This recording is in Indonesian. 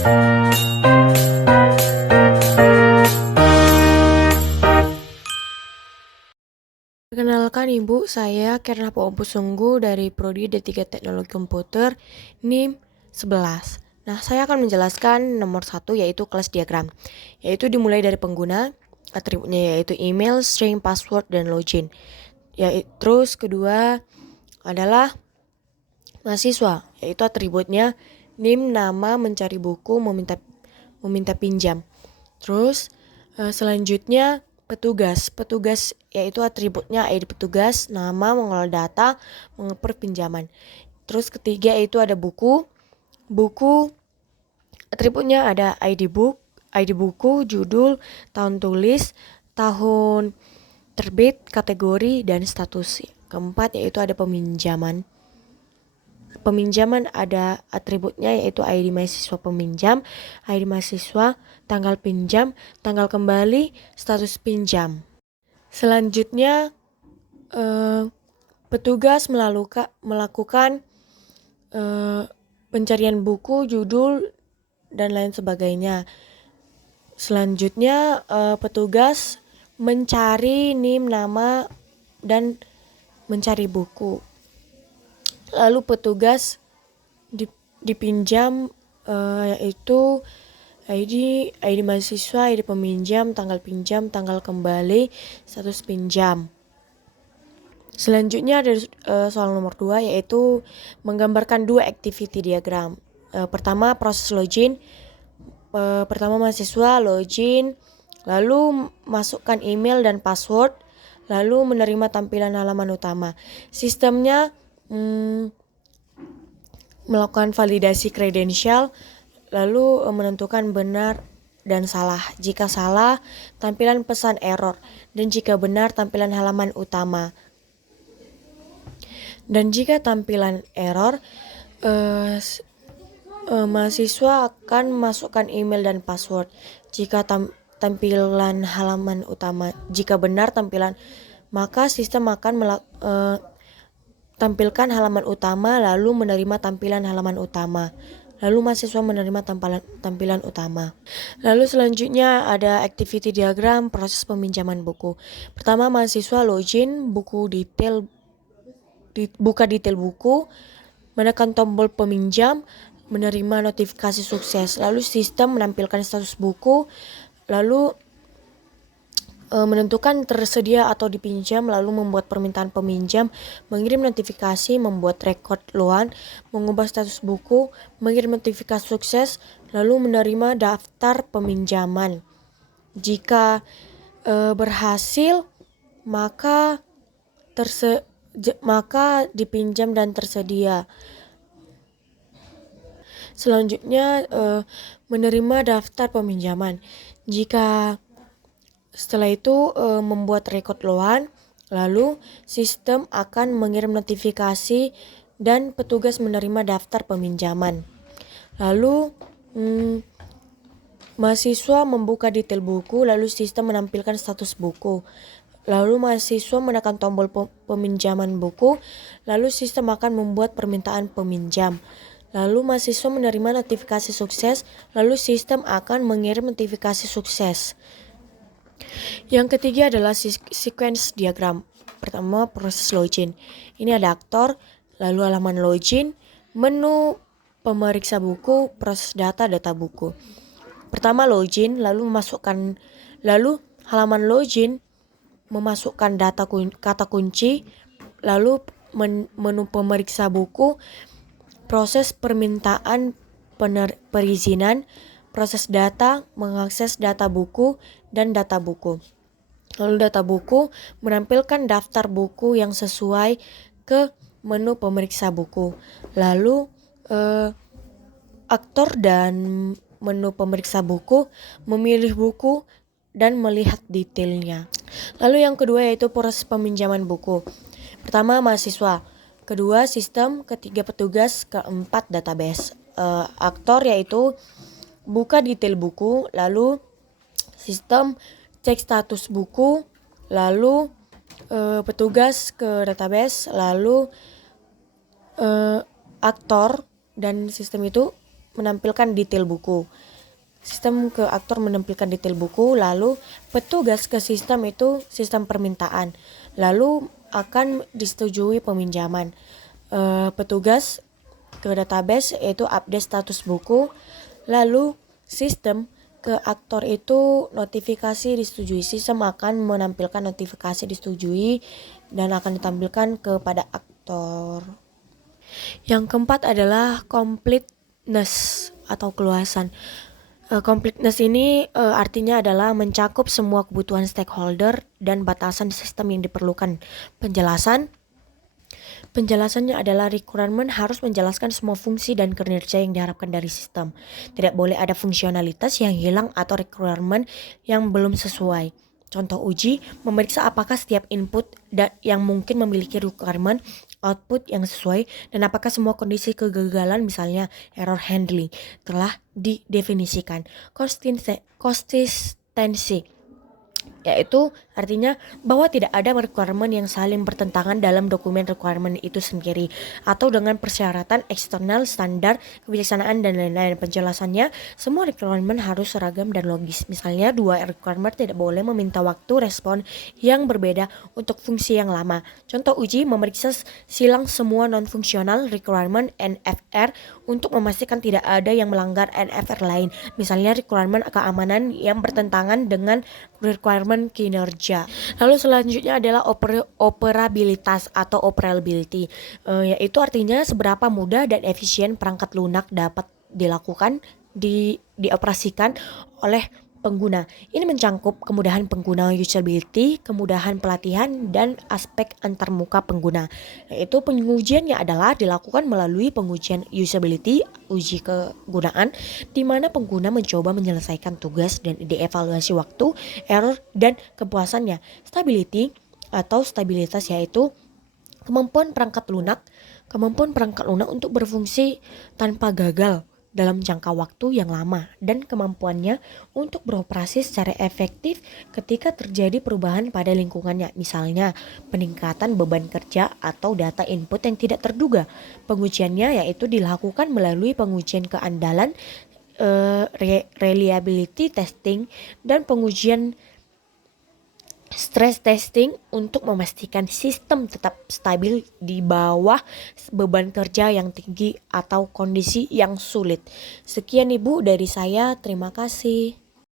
Perkenalkan Ibu, saya Kerna Sunggu dari Prodi D3 Teknologi Komputer NIM 11. Nah, saya akan menjelaskan nomor 1 yaitu kelas diagram, yaitu dimulai dari pengguna, atributnya yaitu email, string, password, dan login. Terus kedua adalah mahasiswa, yaitu atributnya NIM, nama, mencari buku, meminta pinjam. Terus selanjutnya petugas yaitu atributnya ID petugas, nama, mengelola data, mengeper pinjaman. Terus ketiga itu ada buku atributnya ada ID buku, judul, tahun tulis, tahun terbit, kategori, dan status. Keempat yaitu ada peminjaman ada atributnya yaitu ID mahasiswa peminjam, ID mahasiswa, tanggal pinjam, tanggal kembali, status pinjam. Selanjutnya petugas melakukan pencarian buku, judul, dan lain sebagainya. Selanjutnya petugas mencari NIM, nama, dan mencari buku. Lalu petugas dipinjam yaitu ID mahasiswa, ID peminjam, tanggal kembali, status pinjam. Selanjutnya ada soal nomor 2 yaitu menggambarkan 2 activity diagram. Pertama proses login. Pertama mahasiswa login, lalu masukkan email dan password, lalu menerima tampilan halaman utama. Sistemnya melakukan validasi kredensial, lalu menentukan benar dan salah. Jika salah, tampilan pesan error, dan jika benar, tampilan halaman utama. Dan jika tampilan error, mahasiswa akan masukkan email dan password. Jika tampilan halaman utama, jika benar tampilan, maka sistem akan tampilkan halaman utama, lalu menerima tampilan halaman utama. Lalu mahasiswa menerima tampilan utama. Lalu selanjutnya ada activity diagram proses peminjaman buku. Pertama mahasiswa login, buka detail buku, menekan tombol peminjam, menerima notifikasi sukses. Lalu sistem menampilkan status buku, lalu menentukan tersedia atau dipinjam, lalu membuat permintaan peminjam, mengirim notifikasi, membuat rekod loan, mengubah status buku, mengirim notifikasi sukses, lalu menerima daftar peminjaman. Jika berhasil, maka dipinjam dan tersedia. Selanjutnya menerima daftar peminjaman. Jika setelah itu membuat rekod loan, lalu sistem akan mengirim notifikasi dan petugas menerima daftar peminjaman. Lalu mahasiswa membuka detail buku, lalu sistem menampilkan status buku. Lalu mahasiswa menekan tombol peminjaman buku, lalu sistem akan membuat permintaan peminjam. Lalu mahasiswa menerima notifikasi sukses, lalu sistem akan mengirim notifikasi sukses. Yang ketiga adalah sequence diagram. Pertama proses login. Ini ada aktor, lalu halaman login, menu pemeriksa buku, proses data buku. Pertama login, lalu halaman login memasukkan kata kunci, lalu menu pemeriksa buku, proses permintaan perizinan, proses data, mengakses data buku, dan data buku. Lalu data buku menampilkan daftar buku yang sesuai ke menu pemeriksa buku. Lalu aktor dan menu pemeriksa buku memilih buku dan melihat detailnya. Lalu yang kedua yaitu proses peminjaman buku. Pertama mahasiswa, kedua sistem, ketiga petugas, keempat database. Aktor yaitu buka detail buku, lalu sistem cek status buku, lalu petugas ke database, lalu aktor dan sistem itu menampilkan detail buku. Sistem ke aktor menampilkan detail buku, lalu petugas ke sistem itu sistem permintaan, lalu akan disetujui peminjaman. Petugas ke database yaitu update status buku, lalu sistem ke aktor itu notifikasi disetujui. Sistem akan menampilkan notifikasi disetujui dan akan ditampilkan kepada aktor. Yang keempat adalah completeness atau keluasan. Completeness ini artinya adalah mencakup semua kebutuhan stakeholder dan batasan sistem yang diperlukan. Penjelasannya adalah requirement harus menjelaskan semua fungsi dan kinerja yang diharapkan dari sistem. Tidak boleh ada fungsionalitas yang hilang atau requirement yang belum sesuai. Contoh uji, memeriksa apakah setiap input yang mungkin memiliki requirement output yang sesuai dan apakah semua kondisi kegagalan misalnya error handling telah didefinisikan. Konsistensi yaitu artinya bahwa tidak ada requirement yang saling bertentangan dalam dokumen requirement itu sendiri atau dengan persyaratan eksternal, standar, kebijaksanaan dan lain-lain. Penjelasannya, semua requirement harus seragam dan logis. Misalnya, dua requirement tidak boleh meminta waktu respon yang berbeda untuk fungsi yang lama. Contoh uji, memeriksa silang semua non-fungsional requirement NFR untuk memastikan tidak ada yang melanggar NFR lain. Misalnya requirement keamanan yang bertentangan dengan requirement kinerja. Lalu selanjutnya adalah operabilitas atau operability, yaitu artinya seberapa mudah dan efisien perangkat lunak dapat dilakukan, dioperasikan oleh pengguna. Ini mencakup kemudahan pengguna usability, kemudahan pelatihan, dan aspek antarmuka pengguna. Yaitu pengujiannya adalah dilakukan melalui pengujian usability, uji kegunaan, di mana pengguna mencoba menyelesaikan tugas dan dievaluasi waktu, error, dan kepuasannya. Stability atau stabilitas yaitu kemampuan perangkat lunak untuk berfungsi tanpa gagal dalam jangka waktu yang lama dan kemampuannya untuk beroperasi secara efektif ketika terjadi perubahan pada lingkungannya, misalnya peningkatan beban kerja atau data input yang tidak terduga. Pengujiannya yaitu dilakukan melalui pengujian keandalan, reliability testing, dan pengujian stress testing untuk memastikan sistem tetap stabil di bawah beban kerja yang tinggi atau kondisi yang sulit. Sekian Ibu dari saya, terima kasih.